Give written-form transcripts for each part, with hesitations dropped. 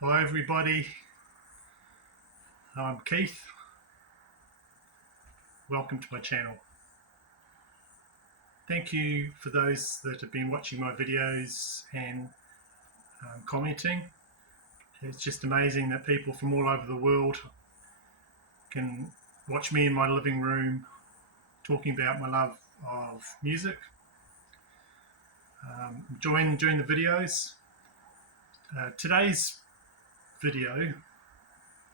Hi everybody, I'm Keith. Welcome to my channel. Thank you for those that have been watching my videos and commenting. It's just amazing that people from all over the world can watch me in my living room talking about my love of music. Enjoying doing the videos. Today's video,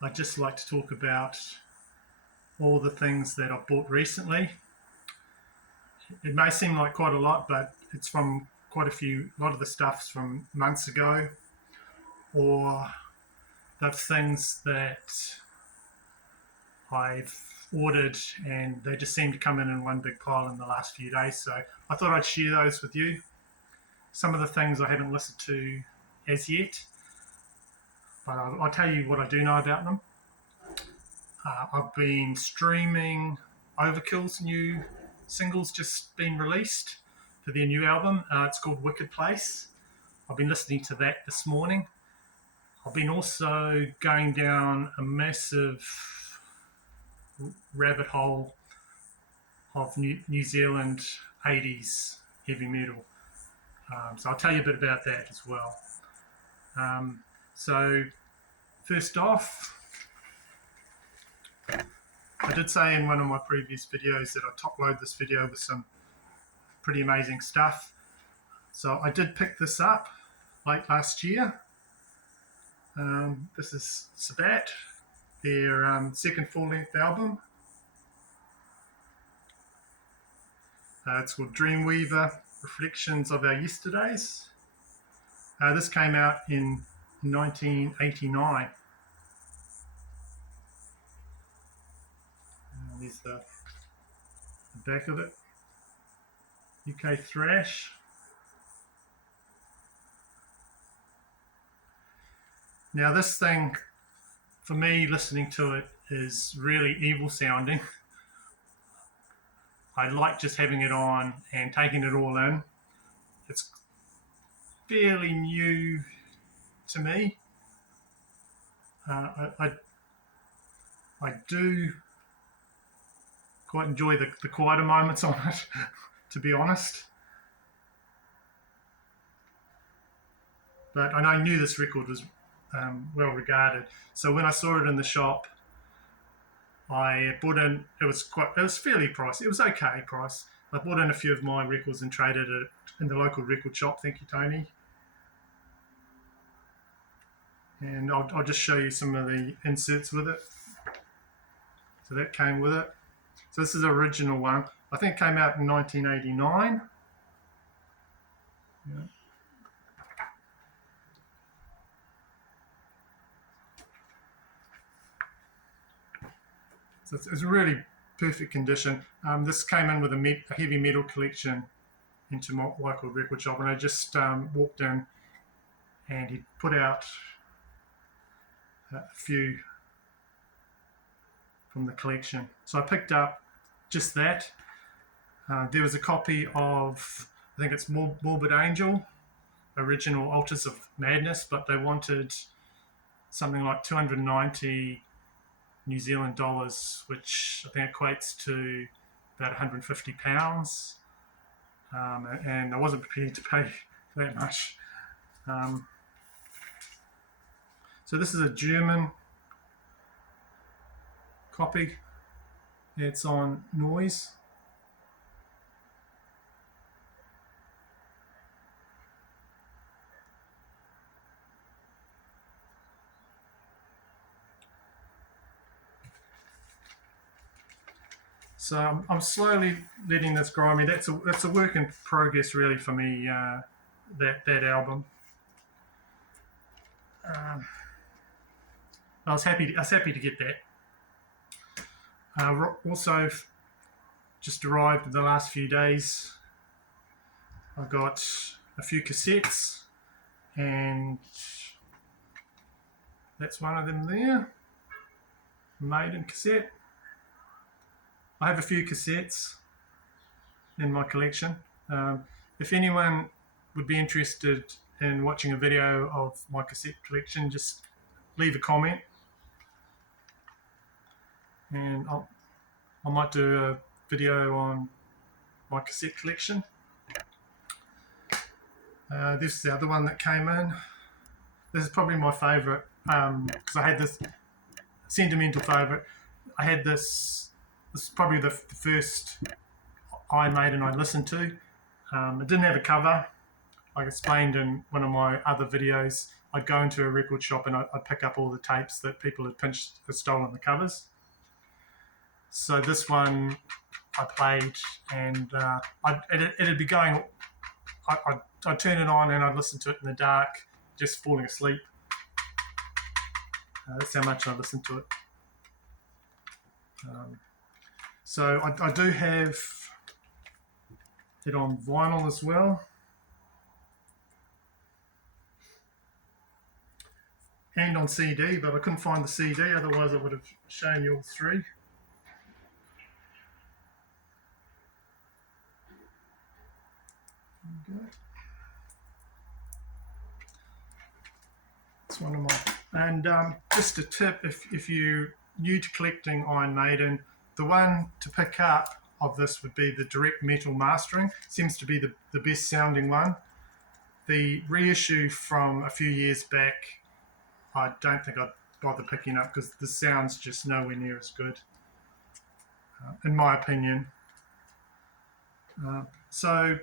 I'd just like to talk about all the things that I've bought recently. It may seem like quite a lot, but it's from a lot of the stuff's from months ago, or the things that I've ordered and they just seem to come in one big pile in the last few days. So I thought I'd share those with you. Some of the things I haven't listened to as yet, but I'll tell you what I do know about them. I've been streaming Overkill's new singles just been released for their new album. It's called Wicked Place. I've been listening to that this morning. I've been also going down a massive rabbit hole of New Zealand 80's heavy metal. So I'll tell you a bit about that as well. So first off, I did say in one of my previous videos that I top load this video with some pretty amazing stuff. So I did pick this up late last year. This is Sabat, their second full-length album. It's called Dreamweaver, Reflections of Our Yesterdays. This came out in 1989. There's the back of it. UK thrash. Now this thing, for me, listening to it is really evil sounding. I like just having it on and taking it all in. It's fairly new to me. I do quite enjoy the quieter moments on it, to be honest. But I knew this record was well regarded. So when I saw it in the shop, I bought in. It was fairly pricey. It was okay price. I bought in a few of my records and traded it in the local record shop. Thank you, Tony. And I'll just show you some of the inserts with it. So that came with it. So this is the original one. I think it came out in 1989. Yeah. So it's a really perfect condition. This came in with a heavy metal collection into my local record shop, and I just walked in and he put out a few from the collection. So I picked up just that. There was a copy of, I think it's Morbid Angel, original Altars of Madness, but they wanted something like 290 New Zealand dollars, which I think equates to about £150. And I wasn't prepared to pay that much. So this is a German copy. It's on Noise. So I'm slowly letting this grow. I mean, that's a work in progress really for me. That album. I was happy to get that. Also, just arrived in the last few days. I got a few cassettes, and that's one of them there. Maiden cassette. I have a few cassettes in my collection. If anyone would be interested in watching a video of my cassette collection, just leave a comment, and I might do a video on my cassette collection. This is the other one that came in. This is probably my favourite because I had this sentimental favourite. I had this. This is probably the first Iron Maiden I listened to. It didn't have a cover. Like I explained in one of my other videos, I'd go into a record shop and I'd pick up all the tapes that people had stolen the covers. So this one I played, and it'd be going. I'd turn it on and I'd listen to it in the dark, just falling asleep. That's how much I listened to it. So I do have it on vinyl as well. And on CD, but I couldn't find the CD, otherwise I would have shown you all three. It's one of my, and just a tip, if you're new to collecting Iron Maiden, the one to pick up of this would be the direct metal mastering. Seems to be the best sounding one. The reissue from a few years back, I don't think I'd bother picking up because the sound's just nowhere near as good, in my opinion. So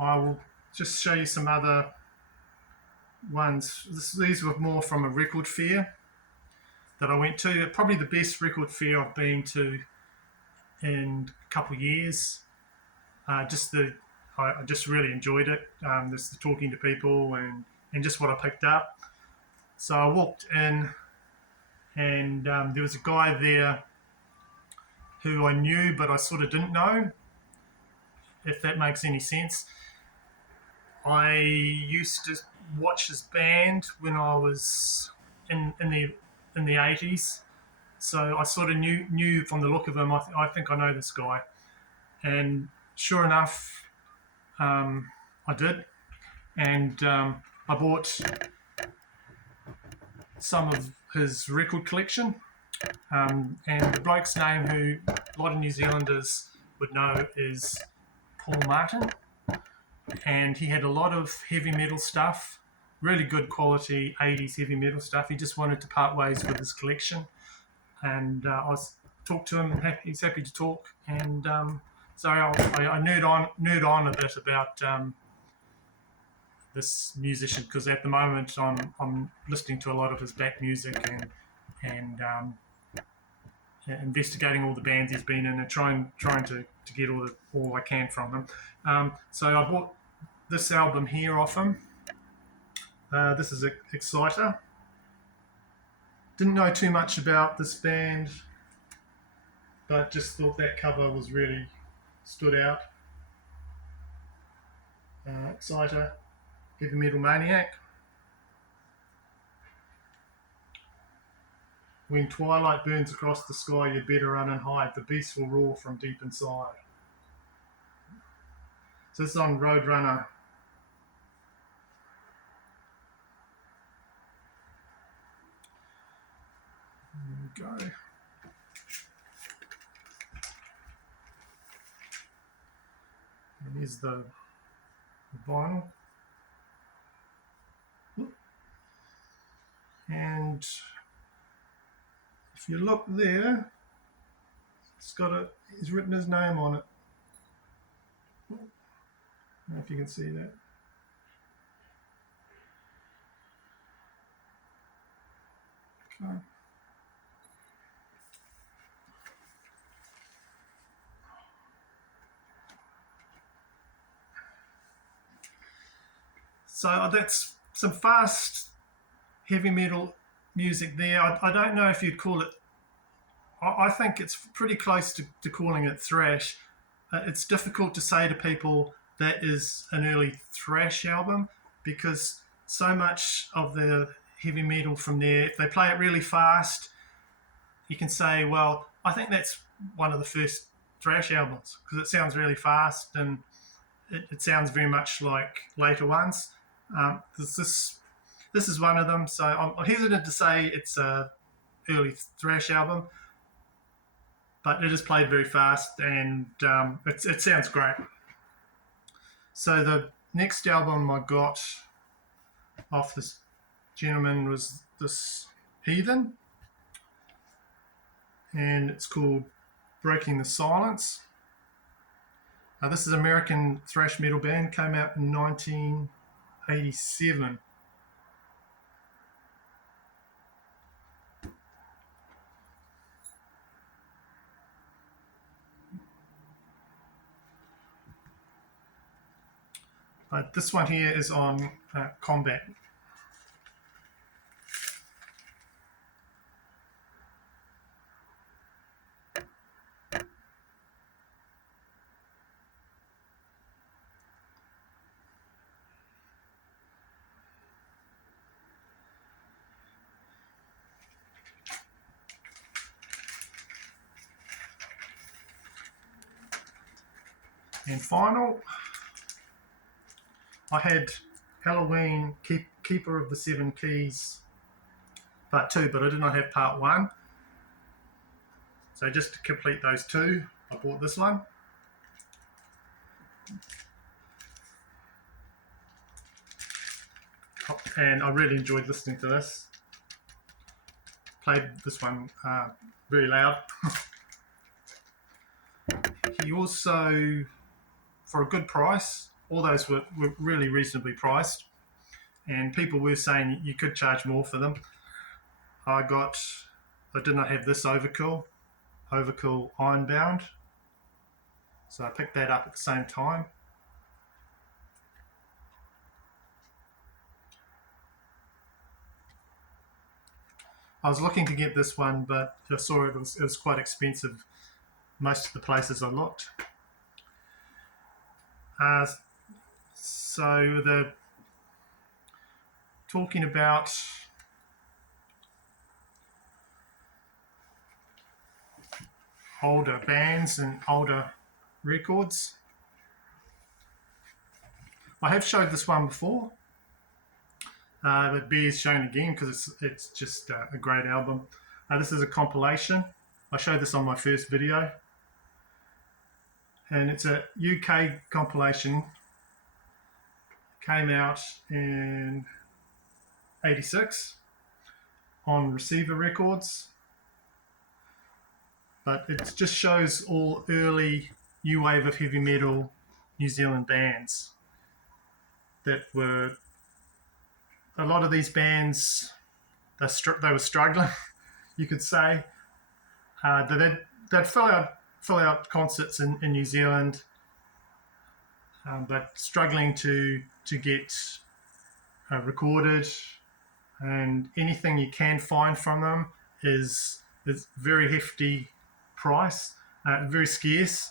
I will just show you some other ones. These were more from a record fair that I went to. Probably the best record fair I've been to in a couple of years. I just really enjoyed it. Just the talking to people and just what I picked up. So I walked in, and there was a guy there who I knew, but I sort of didn't know, if that makes any sense. I used to watch his band when I was in the 80's, so I sort of knew from the look of him. I think I know this guy, and sure enough, I did, and I bought some of his record collection, and the bloke's name, who a lot of New Zealanders would know, is Paul Martin. And he had a lot of heavy metal stuff, really good quality 80s heavy metal stuff. He just wanted to part ways with his collection, and I talked to him. He's happy to talk, and so I nerd on a bit about this musician, because at the moment I'm listening to a lot of his back music and investigating all the bands he's been in and trying to get all I can from him. So I bought this album here off him. This is Exciter. Didn't know too much about this band, but just thought that cover was really stood out. Exciter, Heavy Metal Maniac. When twilight burns across the sky, you better run and hide. The beast will roar from deep inside. So this is on Roadrunner. There we go. And here's the vinyl. And if you look there, he's written his name on it. I don't know if you can see that. Okay. So that's some fast heavy metal music there. I don't know if you'd call it, I think it's pretty close to calling it thrash. It's difficult to say to people that is an early thrash album, because so much of the heavy metal from there, if they play it really fast, you can say, well, I think that's one of the first thrash albums, because it sounds really fast and it sounds very much like later ones. There's this this is one of them. So I'm hesitant to say it's a early thrash album, but it is played very fast, and it sounds great. So the next album I got off this gentleman was this Heathen, and it's called Breaking the Silence. This is an American thrash metal band, came out in 1987. But this one here is on Combat. And final, I had Halloween Keeper of the Seven Keys Part 2, but I did not have Part 1. So just to complete those two, I bought this one. And I really enjoyed listening to this. Played this one very loud. He also, for a good price, all those were really reasonably priced, and people were saying you could charge more for them. I did not have this Overkill Ironbound, so I picked that up at the same time. I was looking to get this one, but I saw it was quite expensive most of the places I looked. So the talking about older bands and older records. I have showed this one before, but bears shown again because it's just a great album. This is a compilation. I showed this on my first video, and it's a UK compilation. Came out in '86 on Receiver Records, but it just shows all early new wave of heavy metal New Zealand bands that were, a lot of these bands, they were struggling, you could say. They'd fill out concerts in New Zealand, but struggling to get recorded, and anything you can find from them is very hefty price, very scarce.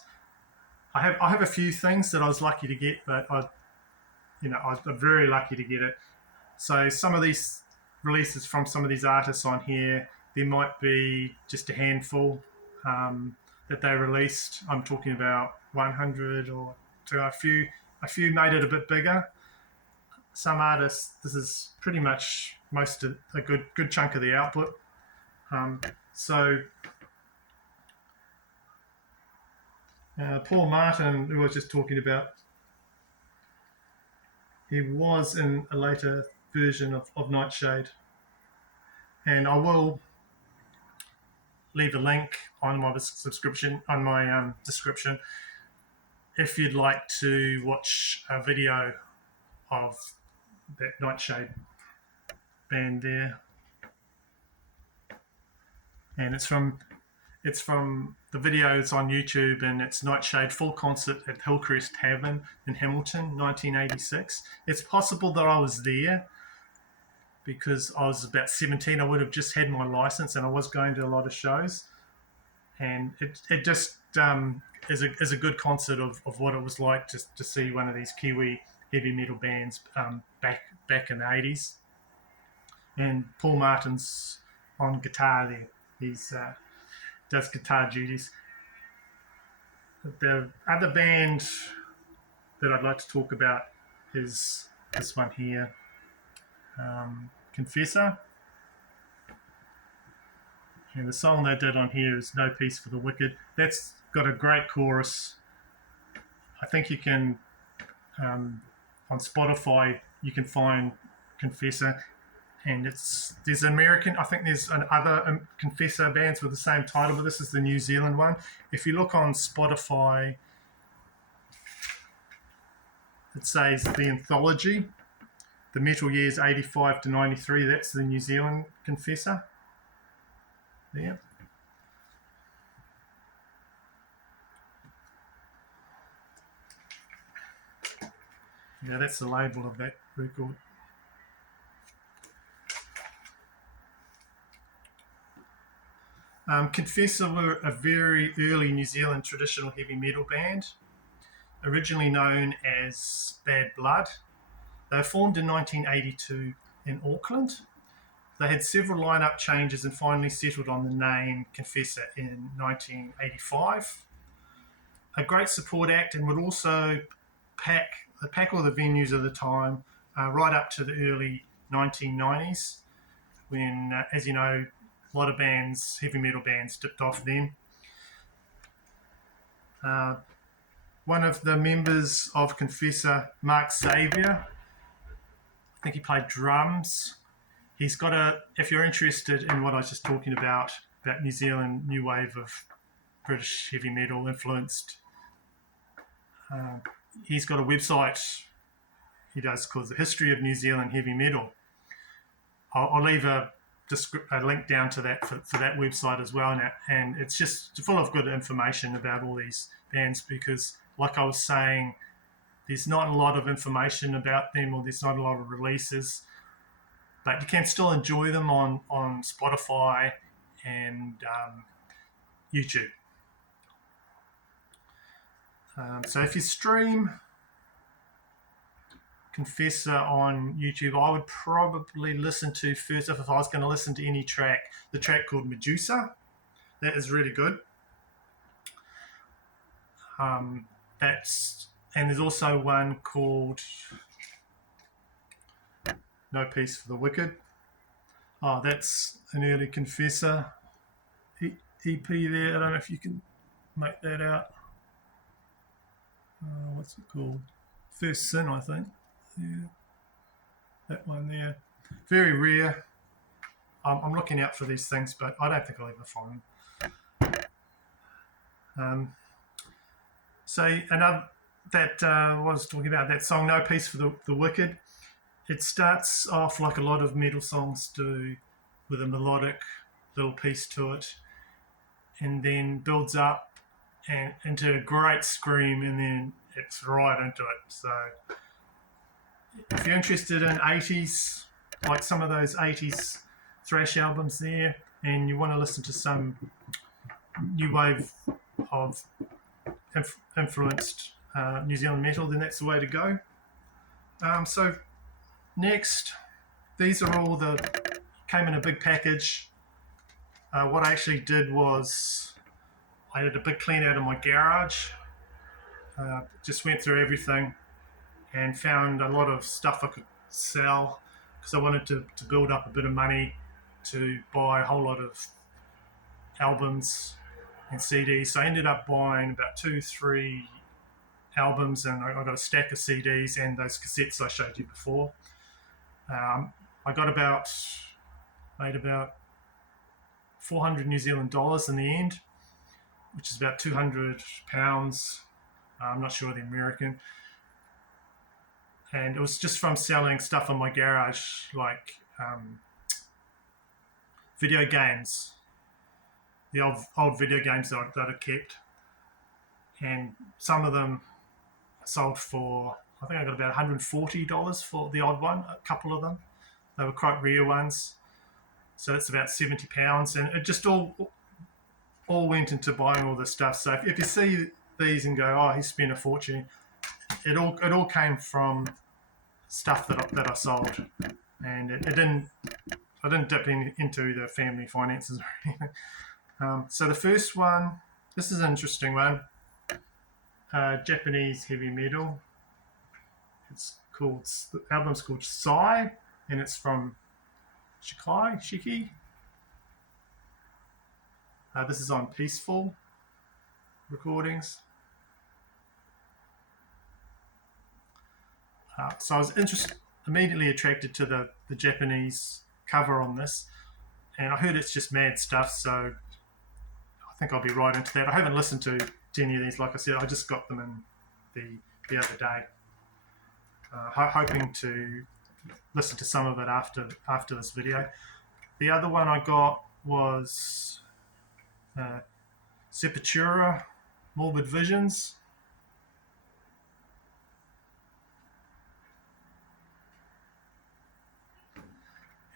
I have a few things that I was lucky to get, but I was very lucky to get it. So some of these releases from some of these artists on here, there might be just a handful that they released. I'm talking about 100 or to a few made it a bit bigger. Some artists, this is pretty much a good chunk of the output. Paul Martin, who I was just talking about, he was in a later version of Knightshade, and I will leave a link on my description if you'd like to watch a video of that Knightshade band there. And it's from the videos on YouTube, and it's Knightshade full concert at Hillcrest Tavern in Hamilton, 1986. It's possible that I was there because I was about 17. I would have just had my license, and I was going to a lot of shows. And it just is a good concert of what it was like to see one of these Kiwi heavy metal bands back in the 80s. And Paul Martin's on guitar there. He's does guitar duties. The other band that I'd like to talk about is this one here. Confessor. And the song they did on here is No Peace for the Wicked. That's got a great chorus. I think you can, on Spotify, you can find Confessor. And there's American, I think there's other Confessor bands with the same title, but this is the New Zealand one. If you look on Spotify, it says the anthology, the metal years 85 to 93. That's the New Zealand Confessor. There. Yeah, that's the label of that record. Confessor were a very early New Zealand traditional heavy metal band, originally known as Bad Blood. They were formed in 1982 in Auckland. They had several lineup changes and finally settled on the name Confessor in 1985. A great support act, and would also pack all the venues of the time right up to the early 1990s when, as you know, a lot of bands, heavy metal bands, dipped off then. One of the members of Confessor, Mark Xavier, I think he played drums. He's got if you're interested in what I was just talking about New Zealand new wave of British heavy metal influenced, he's got a website he does called The History of New Zealand Heavy Metal. I'll leave a link down to that for that website as well, and it's just full of good information about all these bands because, like I was saying, there's not a lot of information about them, or there's not a lot of releases, but you can still enjoy them on Spotify and YouTube. So if you stream Confessor on YouTube, I would probably listen to first, if I was going to listen to any track, the track called Medusa. That is really good. And there's also one called No Peace for the Wicked. Oh, that's an early Confessor EP there. I don't know if you can make that out. What's it called? First Sin, I think. Yeah, that one there. Very rare. I'm looking out for these things, but I don't think I'll ever find them. So another that was talking about that song, No Peace for the Wicked. It starts off like a lot of metal songs do, with a melodic little piece to it, and then builds up and into a great scream, and then it's right into it. So if you're interested in 80s, like some of those 80s thrash albums there, and you want to listen to some new wave of influenced New Zealand metal, then that's the way to go. So next, these are all came in a big package. What I actually did was I did a big clean out of my garage, just went through everything and found a lot of stuff I could sell because I wanted to build up a bit of money to buy a whole lot of albums and CDs. So I ended up buying about 2-3 albums, and I got a stack of CDs and those cassettes I showed you before. I made about 400 New Zealand dollars in the end, which is about £200. I'm not sure the American. And it was just from selling stuff in my garage, like video games, the old video games that I kept. And some of them sold for, I think I got about $140 for the odd one, a couple of them. They were quite rare ones. So it's about £70. And it just all went into buying all this stuff. So if you see these and go, oh, he spent a fortune, it all came from stuff that I sold, and I didn't dip into the family finances or anything. So the first one, this is an interesting one, Japanese heavy metal. The album's called Psy. and it's from Shiki. This is on Peaceful Recordings. So I was immediately attracted to the Japanese cover on this, and I heard it's just mad stuff, so I think I'll be right into that. I haven't listened to any of these, like I said, I just got them in the other day, hoping to listen to some of it after this video. The other one I got was Sepultura, Morbid Visions.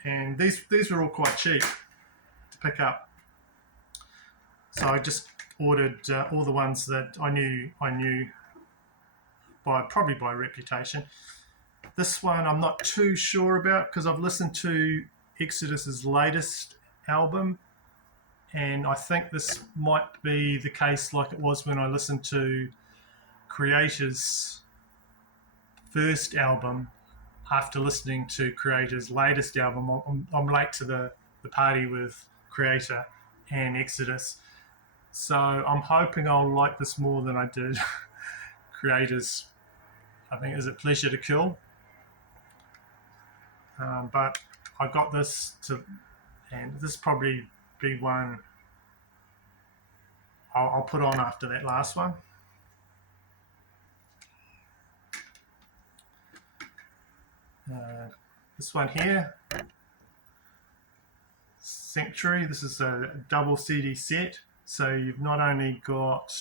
And these were all quite cheap to pick up, so I just ordered all the ones that I knew probably by reputation. This one I'm not too sure about because I've listened to Exodus's latest album, and I think this might be the case like it was when I listened to Creator's first album. After listening to Creator's latest album, I'm late to the party with Creator and Exodus. So I'm hoping I'll like this more than I did Creator's, I think, is it Pleasure to Kill? But I got this and this probably be one I'll put on after that last one. This one here, Sanctuary. This is a double CD set. So you've not only got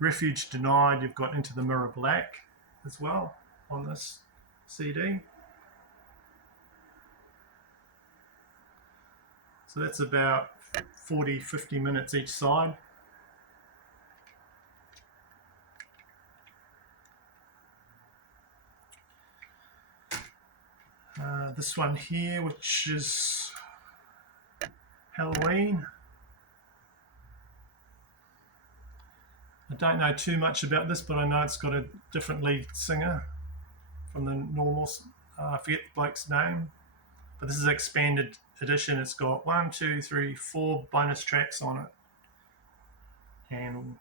Refuge Denied, you've got Into the Mirror Black as well on this CD. So that's about 40-50 minutes each side. This one here, which is Halloween. I don't know too much about this, but I know it's got a different lead singer from the normal, I forget the bloke's name, but this is an expanded edition. It's got 4 bonus tracks on it. And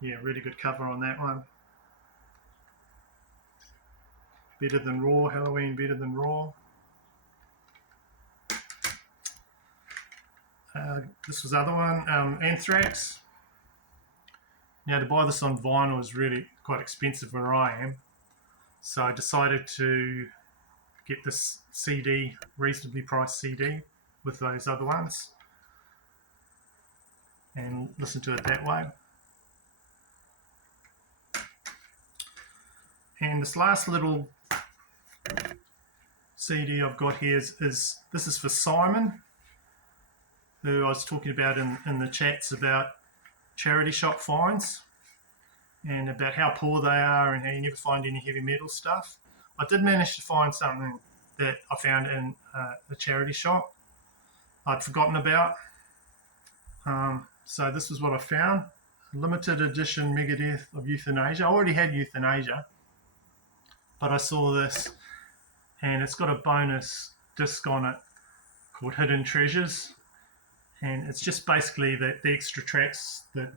yeah, really good cover on that one. Better Than Raw, Halloween Better Than Raw. This was the other one, Anthrax. Now to buy this on vinyl is really quite expensive where I am, so I decided to get this CD, reasonably priced CD, with those other ones, and listen to it that way. And this last little CD I've got here is this is for Simon, who I was talking about in the chats about charity shop finds and about how poor they are and how you never find any heavy metal stuff. I did manage to find something that I found in a charity shop I'd forgotten about. So this was what I found. Limited edition Megadeth of Euthanasia. I already had Euthanasia, but I saw this and it's got a bonus disc on it called Hidden Treasures. And it's just basically the extra tracks that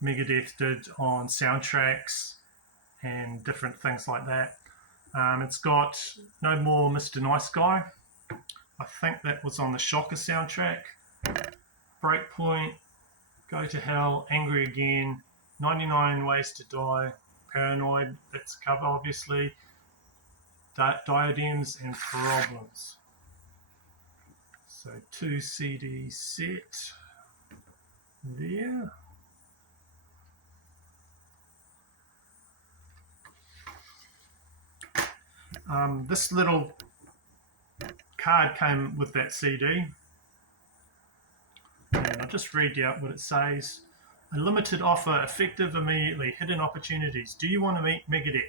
Megadeth did on soundtracks and different things like that. It's got No More Mr. Nice Guy. I think that was on the Shocker soundtrack. Breakpoint, Go to Hell, Angry Again, 99 Ways to Die, Paranoid, that's a cover obviously, Diadems and Problems. So 2 CD set there. This little card came with that CD. And I'll just read out what it says. A limited offer, effective immediately, hidden opportunities. Do you want to meet Megadeth?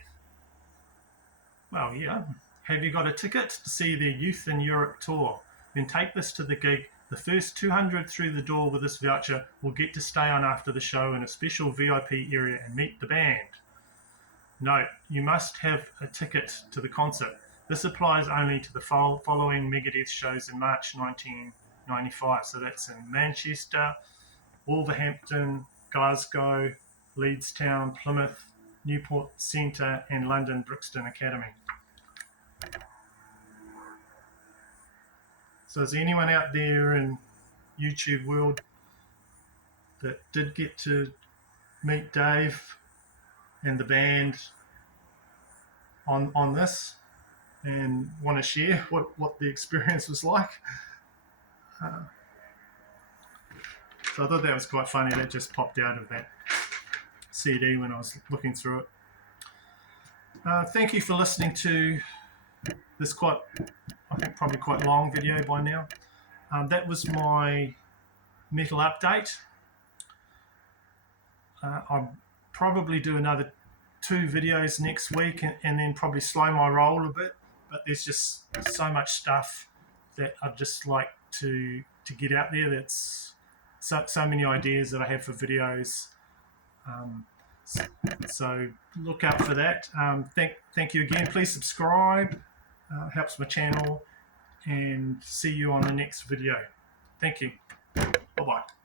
Well, yeah. Have you got a ticket to see their Youth in Europe tour? Then take this to the gig. The first 200 through the door with this voucher will get to stay on after the show in a special VIP area and meet the band. Note, you must have a ticket to the concert. This applies only to the following Megadeth shows in March 1995. So that's in Manchester, Wolverhampton, Glasgow, Leedstown, Plymouth, Newport Centre, and London Brixton Academy. So is there anyone out there in YouTube world that did get to meet Dave and the band on this and want to share what the experience was like? So I thought that was quite funny. That just popped out of that CD when I was looking through it. Thank you for listening to this I think probably quite long video by now. That was my metal update. I'll probably do another 2 videos next week and then probably slow my roll a bit, but there's just so much stuff that I'd just like to get out there. That's so many ideas that I have for videos. So look out for that. Thank you again. Please subscribe. Helps my channel, and see you on the next video. Thank you. Bye-bye.